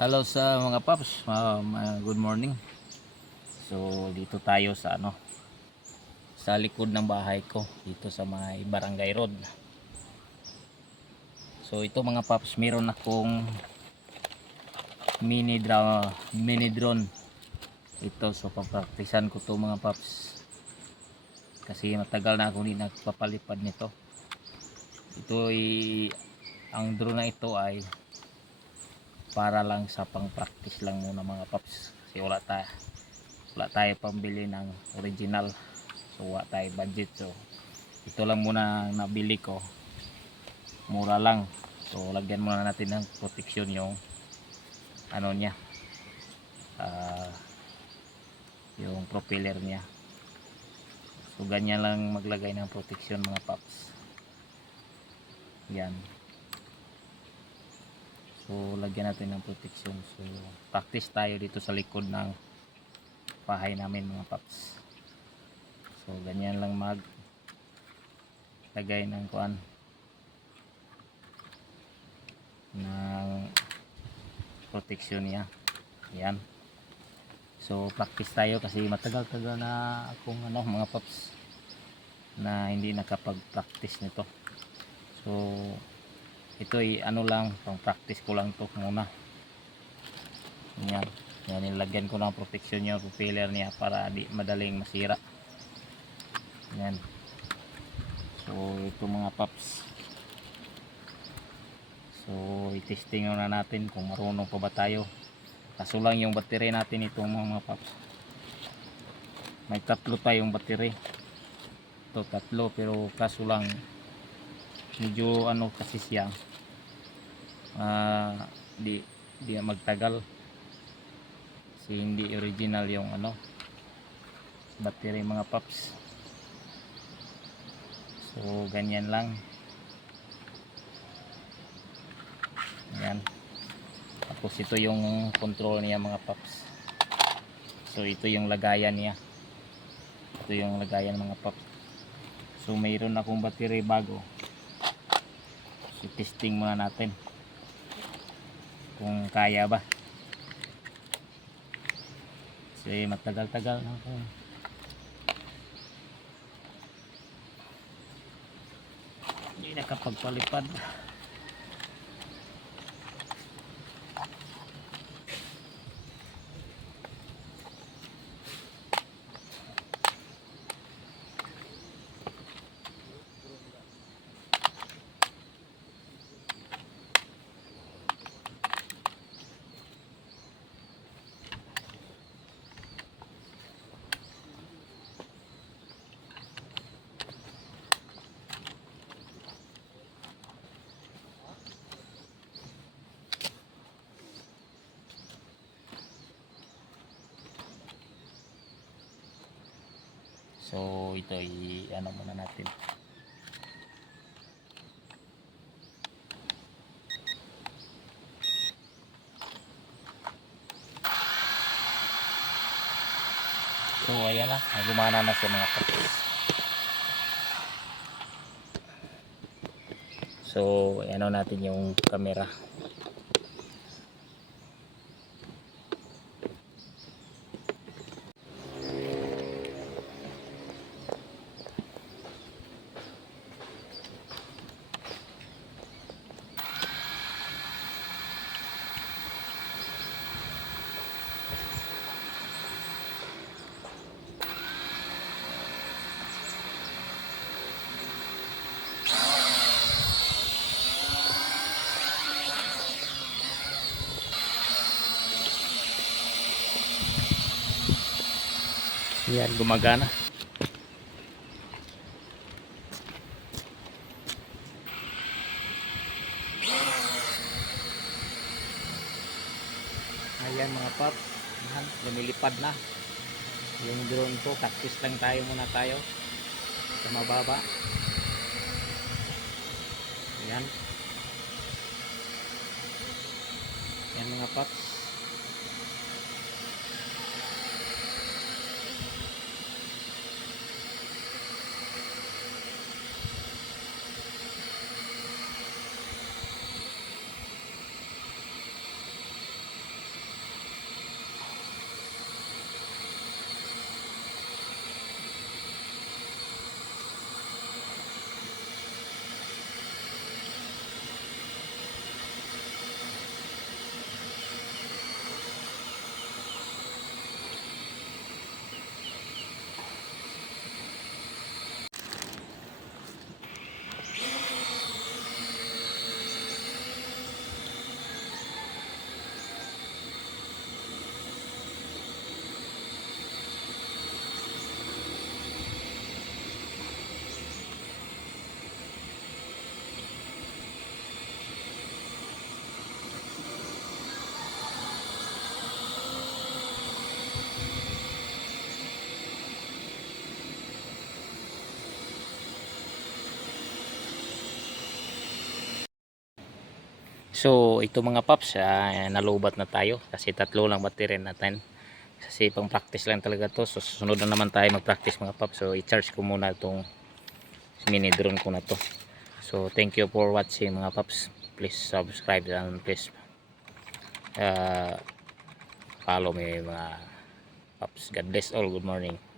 Hello sa mga paps, um, uh, good morning. So dito tayo sa ano sa likod ng bahay ko dito sa may Barangay Road. So ito mga paps, meron akong mini drama, mini drone. Ito so papraktisan ko to mga paps. Kasi matagal na ako hindi nagpapalipad nito. Ito ay ang drone na ito ay para lang sa pang practice lang muna mga paps. Kasi wala tayo wala tayo pambili ng original. So wala tayo budget. So ito lang muna ang nabili ko. Mura lang. So lagyan muna natin ng protection yung ano niya. Ah, yung propeller niya. So ganyan lang maglagay ng protection mga paps. Yan So lagyan natin ng protection. So practice tayo dito sa likod ng bahay namin mga paps. So ganyan lang mag lagay ng kuan ng protection niya. Yan. So practice tayo kasi matagal-tagal na akong ano mga paps na hindi nakapag-practice nito. So ito ay ano lang pang practice ko lang to muna. Yan. Yan nilagyan ko ng protection yung propeller niya para di madaling masira. Yan. So ito mga paps. So i-testing na natin kung marunong pa ba tayo. Kaso lang yung battery natin itong mga paps. May tatlo tayong battery. Ito tatlo pero kaso lang medyo ano kasi siya ah di di magtagal. Kasi hindi original yung ano battery mga paps so ganyan lang. Yan tapos ito yung control niya mga paps so ito yung lagayan niya. Ito yung lagayan mga paps so mayroon akong battery bago. So testing muna natin kung kaya ba. Kasi matagal-tagal na ako. Hindi nakapagpalipad so ito i ano muna natin. So ayan na. Gumana na siya mga kapis so ano natin yung camera yan gumagana. Ayan mga pop yan, lumilipad na. Yung drone ko practice lang tayo muna tayo. Sa mababa. Yan yan mga paps So, ito mga paps, ah, nalubat na tayo kasi tatlo lang battery natin. Kasi pang practice lang talaga to. So, susunod na naman tayo mag-practice mga paps. So, i-charge ko muna itong mini drone ko na to. So, thank you for watching mga paps. Please subscribe and please uh, follow me mga paps. God bless all. Good morning.